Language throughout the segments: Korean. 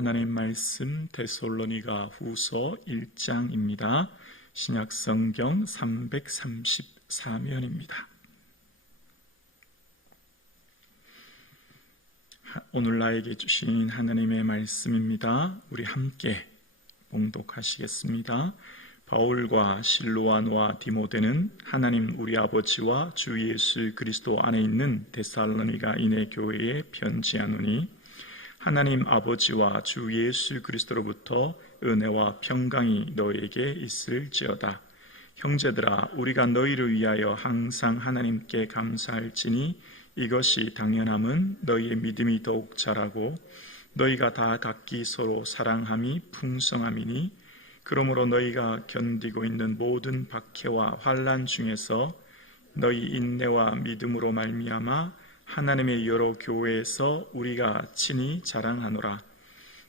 하나님 말씀 데살로니가 후서 1장입니다. 신약 성경 334면입니다. 오늘 나에게 주신 하나님의 말씀입니다. 우리 함께 봉독하시겠습니다. 바울과 실로아노와 디모데는 하나님 우리 아버지와 주 예수 그리스도 안에 있는 데살로니가인의 교회에 편지하노니 하나님 아버지와 주 예수 그리스도로부터 은혜와 평강이 너희에게 있을지어다. 형제들아, 우리가 너희를 위하여 항상 하나님께 감사할지니 이것이 당연함은 너희의 믿음이 더욱 자라고 너희가 다 각기 서로 사랑함이 풍성함이니 그러므로 너희가 견디고 있는 모든 박해와 환난 중에서 너희 인내와 믿음으로 말미암아 하나님의 여러 교회에서 우리가 친히 자랑하노라.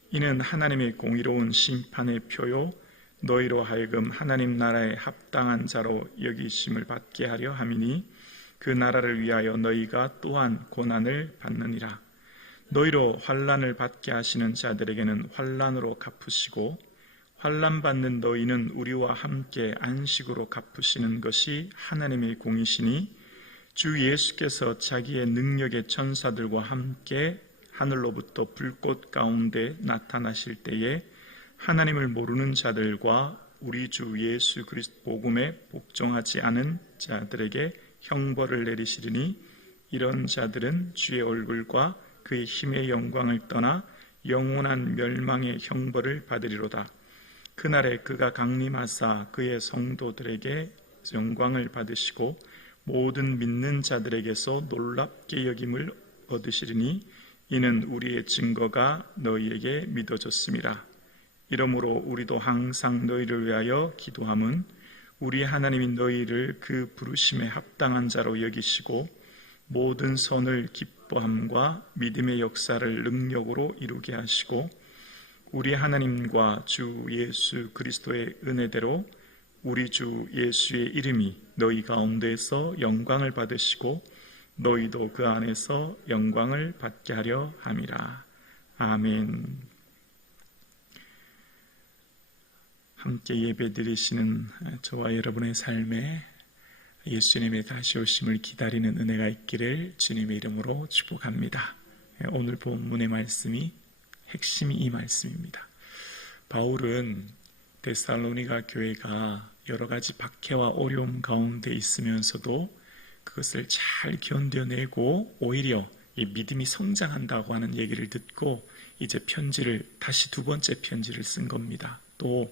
이는 하나님의 공의로운 심판의 표요 너희로 하여금 하나님 나라에 합당한 자로 여기심을 받게 하려 함이니 그 나라를 위하여 너희가 또한 고난을 받느니라. 너희로 환난을 받게 하시는 자들에게는 환난으로 갚으시고 환난 받는 너희는 우리와 함께 안식으로 갚으시는 것이 하나님의 공이시니 주 예수께서 자기의 능력의 천사들과 함께 하늘로부터 불꽃 가운데 나타나실 때에 하나님을 모르는 자들과 우리 주 예수 그리스도 복음에 복종하지 않은 자들에게 형벌을 내리시리니 이런 자들은 주의 얼굴과 그의 힘의 영광을 떠나 영원한 멸망의 형벌을 받으리로다. 그날에 그가 강림하사 그의 성도들에게 영광을 받으시고 모든 믿는 자들에게서 놀랍게 여김을 얻으시리니 이는 우리의 증거가 너희에게 믿어졌음이라. 이러므로 우리도 항상 너희를 위하여 기도함은 우리 하나님이 너희를 그 부르심에 합당한 자로 여기시고 모든 선을 기뻐함과 믿음의 역사를 능력으로 이루게 하시고 우리 하나님과 주 예수 그리스도의 은혜대로 우리 주 예수의 이름이 너희 가운데서 영광을 받으시고 너희도 그 안에서 영광을 받게 하려 함이라. 아멘. 함께 예배드리시는 저와 여러분의 삶에 예수님의 다시 오심을 기다리는 은혜가 있기를 주님의 이름으로 축복합니다. 오늘 본문의 말씀이 핵심이 이 말씀입니다. 바울은 데살로니가 교회가 여러 가지 박해와 어려움 가운데 있으면서도 그것을 잘 견뎌내고 오히려 이 믿음이 성장한다고 하는 얘기를 듣고 이제 편지를 다시 두 번째 편지를 쓴 겁니다. 또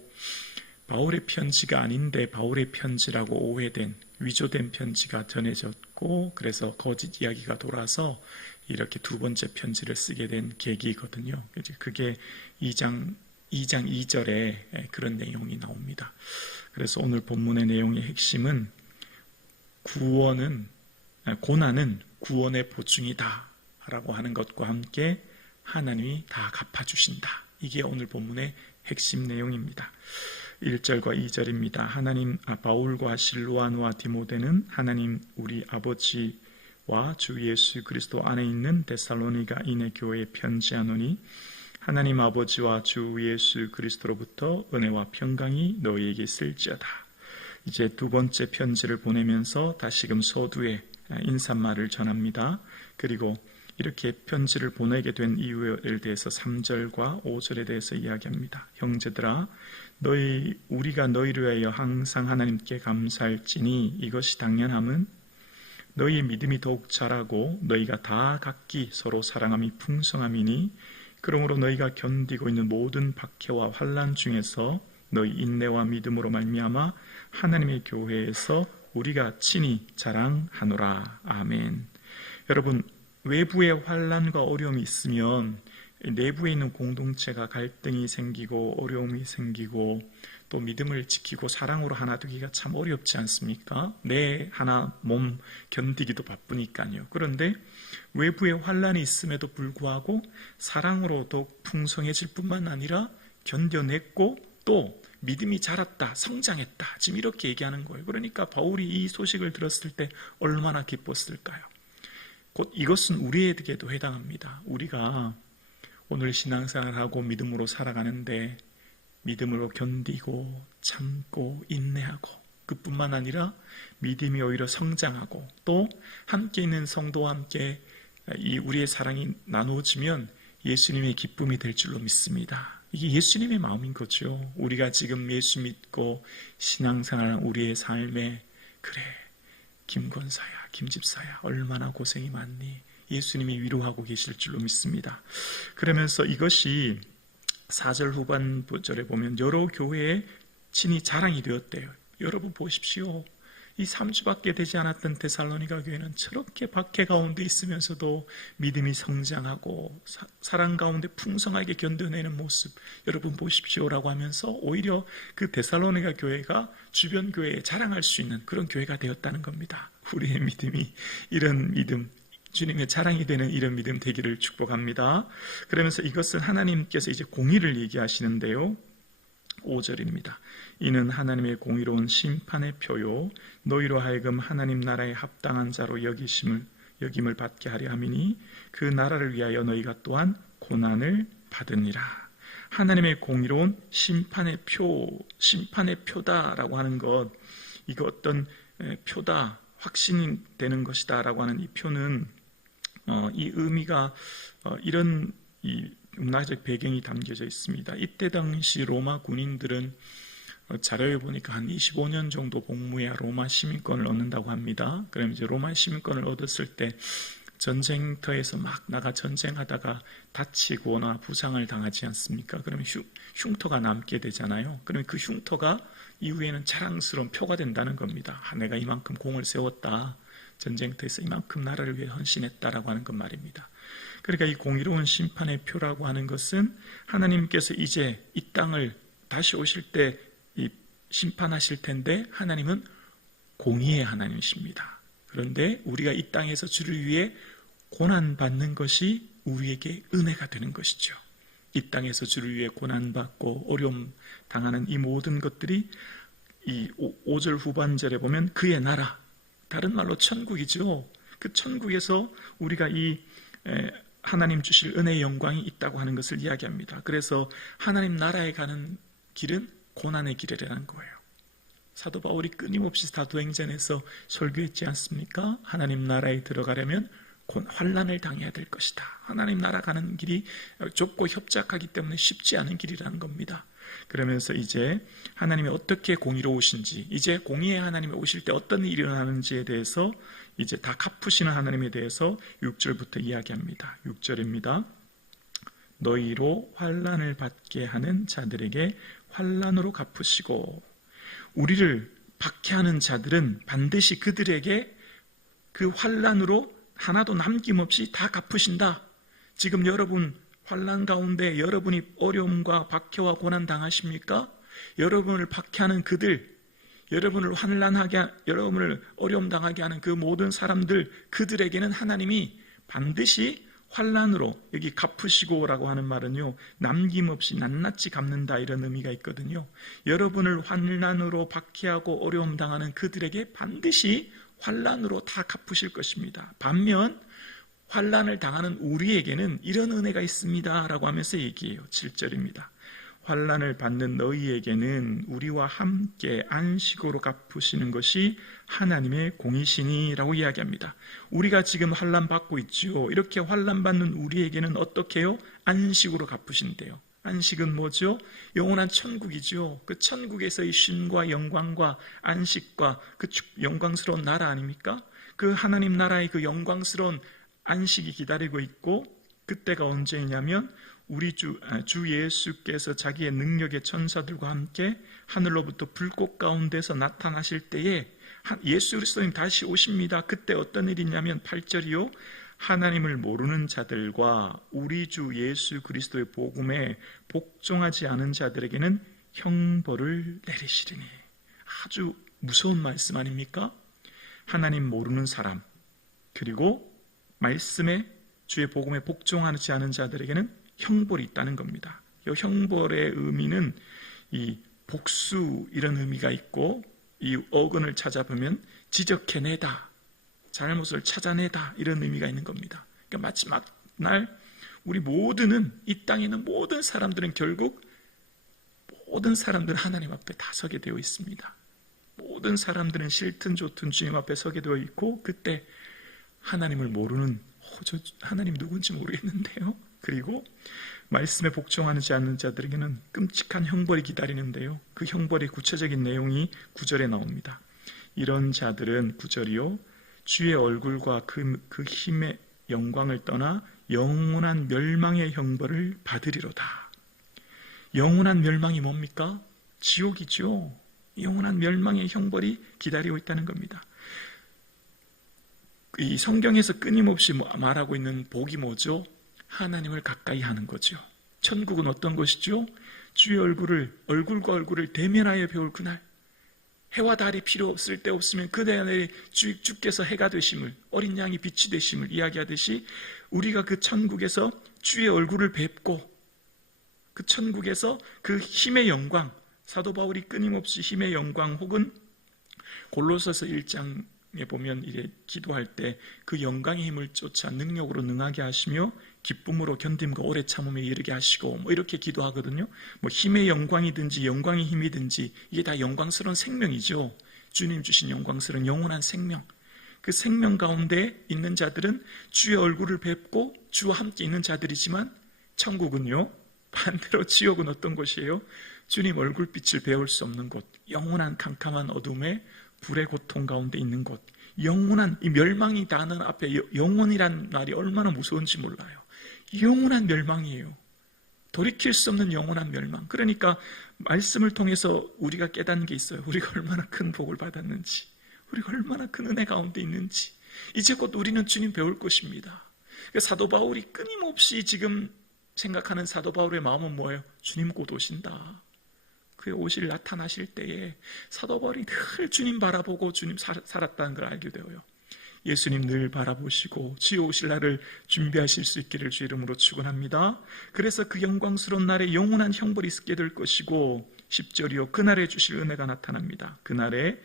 바울의 편지가 아닌데 바울의 편지라고 오해된 위조된 편지가 전해졌고 그래서 거짓 이야기가 돌아서 이렇게 두 번째 편지를 쓰게 된 계기거든요. 그게 2장 2절에 그런 내용이 나옵니다. 그래서 오늘 본문의 내용의 핵심은 고난은 구원의 보증이다 라고 하는 것과 함께 하나님이 다 갚아주신다. 이게 오늘 본문의 핵심 내용입니다. 1절과 2절입니다. 바울과 실로아노와 디모데는 하나님 우리 아버지와 주 예수 그리스도 안에 있는 데살로니가인의 교회에 편지하노니 하나님 아버지와 주 예수 그리스도로부터 은혜와 평강이 너희에게 있을지어다. 이제 두 번째 편지를 보내면서 다시금 서두에 인사말을 전합니다. 그리고 이렇게 편지를 보내게 된 이유에 대해서 3절과 5절에 대해서 이야기합니다. 형제들아, 우리가 너희를 위하여 항상 하나님께 감사할지니 이것이 당연함은 너희의 믿음이 더욱 자라고 너희가 다 각기 서로 사랑함이 풍성함이니 그러므로 너희가 견디고 있는 모든 박해와 환난 중에서 너희 인내와 믿음으로 말미암아 하나님의 교회에서 우리가 친히 자랑하노라. 아멘. 여러분, 외부의 환난과 어려움이 있으면 내부에 있는 공동체가 갈등이 생기고 어려움이 생기고 또 믿음을 지키고 사랑으로 하나 되기가 참 어렵지 않습니까? 내 하나 몸 견디기도 바쁘니까요. 그런데 외부의 환난이 있음에도 불구하고 사랑으로 더욱 풍성해질 뿐만 아니라 견뎌냈고 또 믿음이 자랐다, 성장했다. 지금 이렇게 얘기하는 거예요. 그러니까 바울이 이 소식을 들었을 때 얼마나 기뻤을까요? 곧 이것은 우리에게도 해당합니다. 우리가 오늘 신앙생활하고 믿음으로 살아가는데 믿음으로 견디고 참고 인내하고, 그뿐만 아니라 믿음이 오히려 성장하고 또 함께 있는 성도와 함께 이 우리의 사랑이 나누어지면 예수님의 기쁨이 될 줄로 믿습니다. 이게 예수님의 마음인 거죠. 우리가 지금 예수 믿고 신앙생활하는 우리의 삶에, 그래 김권사야 김집사야 얼마나 고생이 많니, 예수님이 위로하고 계실 줄로 믿습니다. 그러면서 이것이 4절 후반절에 보면 여러 교회에 친히 자랑이 되었대요. 여러분 보십시오. 이 3주밖에 되지 않았던 데살로니가 교회는 저렇게 박해 가운데 있으면서도 믿음이 성장하고 사랑 가운데 풍성하게 견뎌내는 모습 여러분 보십시오라고 하면서 오히려 그 데살로니가 교회가 주변 교회에 자랑할 수 있는 그런 교회가 되었다는 겁니다. 우리의 믿음이 이런 믿음, 주님의 자랑이 되는 이런 믿음 되기를 축복합니다. 그러면서 이것은 하나님께서 이제 공의를 얘기하시는데요. 5절입니다. 이는 하나님의 공의로운 심판의 표요 너희로 하여금 하나님 나라에 합당한 자로 여김을 받게 하려 함이니 그 나라를 위하여 너희가 또한 고난을 받으니라. 하나님의 공의로운 심판의 표다라고 하는 것, 이거 어떤 표다, 확신이 되는 것이다 라고 하는 이 표는 이 의미가 이런 이 문화적 배경이 담겨져 있습니다. 이때 당시 로마 군인들은 자료에 보니까 한 25년 정도 복무해야 로마 시민권을 얻는다고 합니다. 그럼 이제 로마 시민권을 얻었을 때 전쟁터에서 막 나가 전쟁하다가 다치거나 부상을 당하지 않습니까? 그러면 흉터가 남게 되잖아요. 그러면 그 흉터가 이후에는 자랑스러운 표가 된다는 겁니다. 내가 이만큼 공을 세웠다, 전쟁터에서 이만큼 나라를 위해 헌신했다라고 하는 것 말입니다. 그러니까 이 공의로운 심판의 표라고 하는 것은 하나님께서 이제 이 땅을 다시 오실 때 심판하실 텐데 하나님은 공의의 하나님이십니다. 그런데 우리가 이 땅에서 주를 위해 고난받는 것이 우리에게 은혜가 되는 것이죠. 이 땅에서 주를 위해 고난받고 어려움 당하는 이 모든 것들이 이 5절 후반절에 보면 그의 나라, 다른 말로 천국이죠. 그 천국에서 우리가 이 하나님 주실 은혜의 영광이 있다고 하는 것을 이야기합니다. 그래서 하나님 나라에 가는 길은 고난의 길이라는 거예요. 사도 바울이 끊임없이 사도행전에서 설교했지 않습니까? 하나님 나라에 들어가려면 환난을 당해야 될 것이다. 하나님 나라 가는 길이 좁고 협착하기 때문에 쉽지 않은 길이라는 겁니다. 그러면서 이제 하나님이 어떻게 공의로우신지, 이제 공의의 하나님이 오실 때 어떤 일이 일어나는지에 대해서 이제 다 갚으시는 하나님에 대해서 6절부터 이야기합니다. 6절입니다. 너희로 환난을 받게 하는 자들에게 환난으로 갚으시고, 우리를 박해하는 자들은 반드시 그들에게 그 환난으로 하나도 남김없이 다 갚으신다. 지금 여러분 환난 가운데 여러분이 어려움과 박해와 고난 당하십니까? 여러분을 박해하는 그들, 여러분을 여러분을 어려움 당하게 하는 그 모든 사람들, 그들에게는 하나님이 반드시 환난으로, 여기 갚으시고라고 하는 말은요, 남김없이 낱낱이 갚는다 이런 의미가 있거든요. 여러분을 환난으로 박해하고 어려움 당하는 그들에게 반드시 환난으로 다 갚으실 것입니다. 반면 환난을 당하는 우리에게는 이런 은혜가 있습니다 라고 하면서 얘기해요. 7절입니다. 환난을 받는 너희에게는 우리와 함께 안식으로 갚으시는 것이 하나님의 공이시니 라고 이야기합니다. 우리가 지금 환난 받고 있죠. 이렇게 환난 받는 우리에게는 어떻게 해요? 안식으로 갚으신대요. 안식은 뭐죠? 영원한 천국이죠. 그 천국에서의 쉼과 영광과 안식과 그 영광스러운 나라 아닙니까? 그 하나님 나라의 그 영광스러운 안식이 기다리고 있고, 그때가 언제냐면 우리 주 예수께서 자기의 능력의 천사들과 함께 하늘로부터 불꽃 가운데서 나타나실 때에 예수 그리스도님 다시 오십니다. 그때 어떤 일이냐면 8절이요. 하나님을 모르는 자들과 우리 주 예수 그리스도의 복음에 복종하지 않은 자들에게는 형벌을 내리시리니. 아주 무서운 말씀 아닙니까? 하나님 모르는 사람, 그리고 말씀에 주의 복음에 복종하지 않은 자들에게는 형벌이 있다는 겁니다. 이 형벌의 의미는 이 복수 이런 의미가 있고, 이 어근을 찾아보면 지적해내다, 잘못을 찾아내다 이런 의미가 있는 겁니다. 그러니까 마지막 날 우리 모두는, 이 땅에 있는 모든 사람들은 결국 모든 사람들은 하나님 앞에 다 서게 되어 있습니다. 모든 사람들은 싫든 좋든 주님 앞에 서게 되어 있고, 그때 하나님을 모르는, 하나님 누군지 모르겠는데요, 그리고 말씀에 복종하지 않는 자들에게는 끔찍한 형벌이 기다리는데요, 그 형벌의 구체적인 내용이 9절에 나옵니다. 이런 자들은 9절이요, 주의 얼굴과 그 힘의 영광을 떠나 영원한 멸망의 형벌을 받으리로다. 영원한 멸망이 뭡니까? 지옥이죠. 영원한 멸망의 형벌이 기다리고 있다는 겁니다. 이 성경에서 끊임없이 말하고 있는 복이 뭐죠? 하나님을 가까이 하는 거죠. 천국은 어떤 것이죠? 주의 얼굴과 얼굴을 대면하여 배울 그날, 해와 달이 필요 없을 때 없으면 그날에 주께서 해가 되심을, 어린 양이 빛이 되심을 이야기하듯이, 우리가 그 천국에서 주의 얼굴을 뵙고, 그 천국에서 그 힘의 영광, 사도 바울이 끊임없이 힘의 영광, 혹은 골로새서 1장에 보면 이제 기도할 때 그 영광의 힘을 쫓아 능력으로 능하게 하시며 기쁨으로 견딤과 오래 참음에 이르게 하시고, 이렇게 기도하거든요. 힘의 영광이든지 영광의 힘이든지 이게 다 영광스러운 생명이죠. 주님 주신 영광스러운 영원한 생명, 그 생명 가운데 있는 자들은 주의 얼굴을 뵙고 주와 함께 있는 자들이지만, 천국은요, 반대로 지옥은 어떤 곳이에요? 주님 얼굴빛을 배울 수 없는 곳, 영원한 캄캄한 어둠에 불의 고통 가운데 있는 곳, 영원한, 이 멸망이 다는 앞에 영원이란 말이 얼마나 무서운지 몰라요. 영원한 멸망이에요. 돌이킬 수 없는 영원한 멸망. 그러니까 말씀을 통해서 우리가 깨닫는 게 있어요. 우리가 얼마나 큰 복을 받았는지, 우리가 얼마나 큰 은혜 가운데 있는지. 이제 곧 우리는 주님 배울 것입니다. 사도 바울이 끊임없이 지금 생각하는 사도 바울의 마음은 뭐예요? 주님 곧 오신다. 그의 오실 나타나실 때에 사도 바울이 늘 주님 바라보고 주님 살았다는 걸 알게 되어요. 예수님 늘 바라보시고 주의 오실 날을 준비하실 수 있기를 주 이름으로 축원합니다. 그래서 그 영광스러운 날에 영원한 형벌이 있게 될 것이고, 10절이요, 그날에 주실 은혜가 나타납니다. 그날에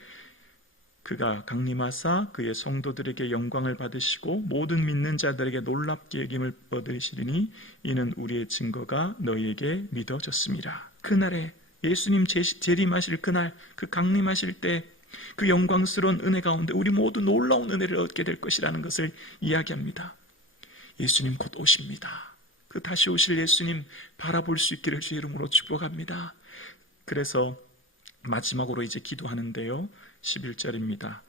그가 강림하사 그의 성도들에게 영광을 받으시고 모든 믿는 자들에게 놀랍게 여김을 얻으시리니 이는 우리의 증거가 너희에게 믿어졌습니다. 그날에 예수님 재림하실 그날, 그 강림하실 때 그 영광스러운 은혜 가운데 우리 모두 놀라운 은혜를 얻게 될 것이라는 것을 이야기합니다. 예수님 곧 오십니다. 그 다시 오실 예수님 바라볼 수 있기를 주 이름으로 축복합니다. 그래서 마지막으로 이제 기도하는데요, 11절입니다.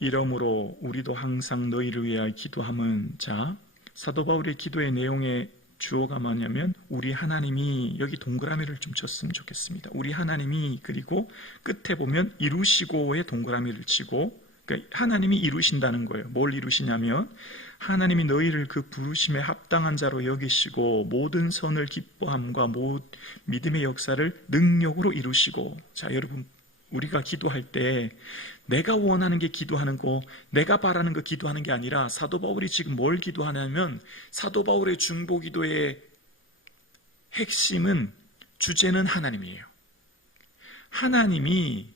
이러므로 우리도 항상 너희를 위하여 기도함은, 자, 사도 바울의 기도의 내용의 주어가 뭐냐면 우리 하나님이, 여기 동그라미를 좀 쳤으면 좋겠습니다. 우리 하나님이, 그리고 끝에 보면 이루시고의 동그라미를 치고, 그러니까 하나님이 이루신다는 거예요. 뭘 이루시냐면 하나님이 너희를 그 부르심에 합당한 자로 여기시고 모든 선을 기뻐함과 믿음의 역사를 능력으로 이루시고. 자, 여러분, 우리가 기도할 때 내가 원하는 게 기도하는 거, 내가 바라는 거 기도하는 게 아니라, 사도 바울이 지금 뭘 기도하냐면, 사도 바울의 중보 기도의 핵심은, 주제는 하나님이에요. 하나님이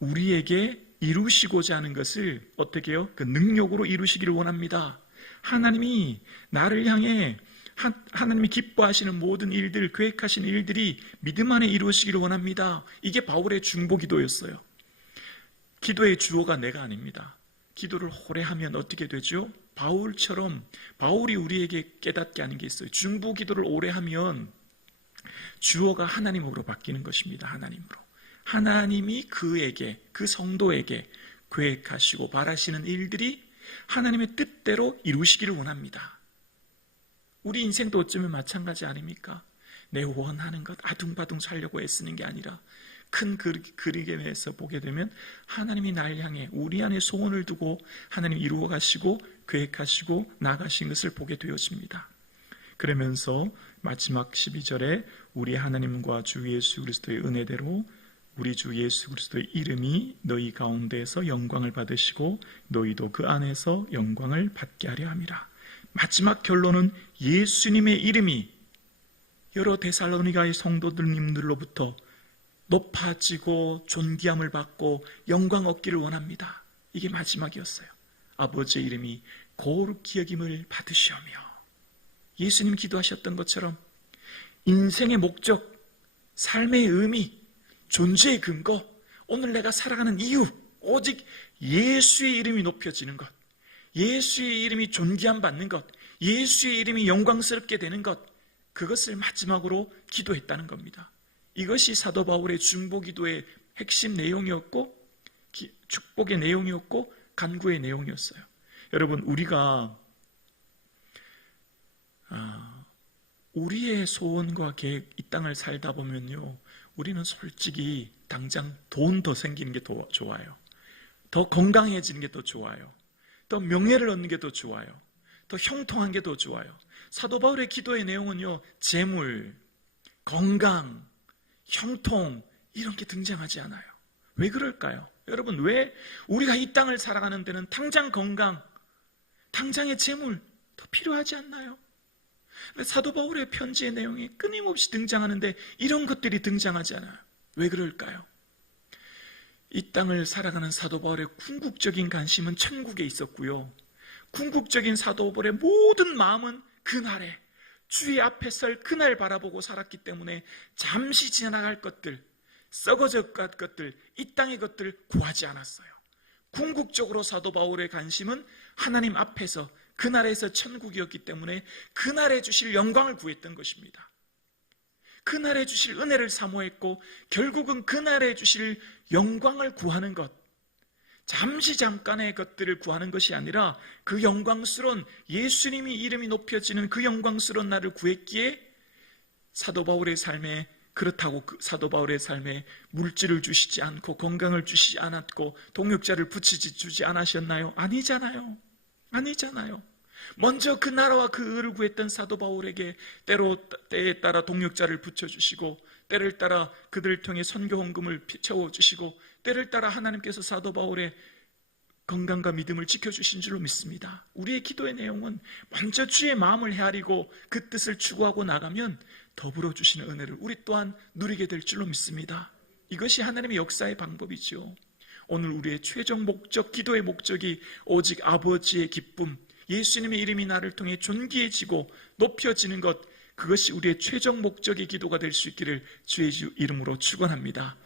우리에게 이루시고자 하는 것을 어떻게 해요? 그 능력으로 이루시기를 원합니다. 하나님이 나를 향해 하나님이 기뻐하시는 모든 일들, 계획하시는 일들이 믿음 안에 이루어지기를 원합니다. 이게 바울의 중보 기도였어요. 기도의 주어가 내가 아닙니다. 기도를 오래 하면 어떻게 되죠? 바울처럼, 바울이 우리에게 깨닫게 하는 게 있어요. 중보 기도를 오래 하면 주어가 하나님으로 바뀌는 것입니다. 하나님으로. 하나님이 그에게, 그 성도에게 계획하시고 바라시는 일들이 하나님의 뜻대로 이루시기를 원합니다. 우리 인생도 어쩌면 마찬가지 아닙니까? 내 원하는 것 아둥바둥 살려고 애쓰는 게 아니라 큰 그림에서 보게 되면 하나님이 날 향해 우리 안에 소원을 두고 하나님 이루어 가시고 계획하시고 나가신 것을 보게 되어집니다. 그러면서 마지막 12절에 우리 하나님과 주 예수 그리스도의 은혜대로 우리 주 예수 그리스도의 이름이 너희 가운데에서 영광을 받으시고 너희도 그 안에서 영광을 받게 하려 함이라. 마지막 결론은 예수님의 이름이 여러 데살로니가의 성도들님들로부터 높아지고 존귀함을 받고 영광 얻기를 원합니다. 이게 마지막이었어요. 아버지의 이름이 거룩히 여김을 받으시오며. 예수님 기도하셨던 것처럼 인생의 목적, 삶의 의미, 존재의 근거, 오늘 내가 살아가는 이유, 오직 예수의 이름이 높여지는 것, 예수의 이름이 존귀함 받는 것, 예수의 이름이 영광스럽게 되는 것, 그것을 마지막으로 기도했다는 겁니다. 이것이 사도 바울의 중보기도의 핵심 내용이었고 축복의 내용이었고 간구의 내용이었어요. 여러분, 우리가 우리의 소원과 계획, 이 땅을 살다 보면요, 우리는 솔직히 당장 돈 더 생기는 게 더 좋아요. 더 건강해지는 게 더 좋아요. 더 명예를 얻는 게 더 좋아요. 더 형통한 게 더 좋아요. 사도 바울의 기도의 내용은요, 재물, 건강, 형통, 이런 게 등장하지 않아요. 왜 그럴까요? 여러분, 왜 우리가 이 땅을 살아가는 데는 당장 건강, 당장의 재물 더 필요하지 않나요? 근데 사도 바울의 편지의 내용이 끊임없이 등장하는데 이런 것들이 등장하지 않아요. 왜 그럴까요? 이 땅을 살아가는 사도 바울의 궁극적인 관심은 천국에 있었고요, 궁극적인 사도 바울의 모든 마음은 그날에 주의 앞에 설 그날 바라보고 살았기 때문에 잠시 지나갈 것들, 썩어져 갈 것들, 이 땅의 것들 구하지 않았어요. 궁극적으로 사도 바울의 관심은 하나님 앞에서 그날에서 천국이었기 때문에 그날에 주실 영광을 구했던 것입니다. 그날에 주실 은혜를 사모했고 결국은 그날에 주실 영광을 구하는 것, 잠시 잠깐의 것들을 구하는 것이 아니라 그 영광스러운 예수님이 이름이 높여지는 그 영광스러운 날을 구했기에 사도 바울의 삶에, 그렇다고 사도 바울의 삶에 물질을 주시지 않고 건강을 주시지 않았고 동역자를 주지 않으셨나요? 아니잖아요. 먼저 그 나라와 그 의를 구했던 사도 바울에게 때에 따라 동역자를 붙여주시고 때를 따라 그들을 통해 선교 헌금을 채워주시고 때를 따라 하나님께서 사도 바울의 건강과 믿음을 지켜주신 줄로 믿습니다. 우리의 기도의 내용은 먼저 주의 마음을 헤아리고 그 뜻을 추구하고 나가면 더불어 주시는 은혜를 우리 또한 누리게 될 줄로 믿습니다. 이것이 하나님의 역사의 방법이죠. 오늘 우리의 최종 목적, 기도의 목적이 오직 아버지의 기쁨, 예수님의 이름이 나를 통해 존귀해지고 높여지는 것, 그것이 우리의 최종 목적의 기도가 될 수 있기를 주의 이름으로 축원합니다.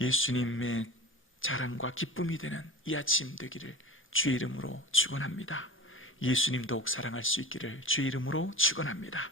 예수님의 자랑과 기쁨이 되는 이 아침 되기를 주의 이름으로 축원합니다. 예수님 더욱 사랑할 수 있기를 주의 이름으로 축원합니다.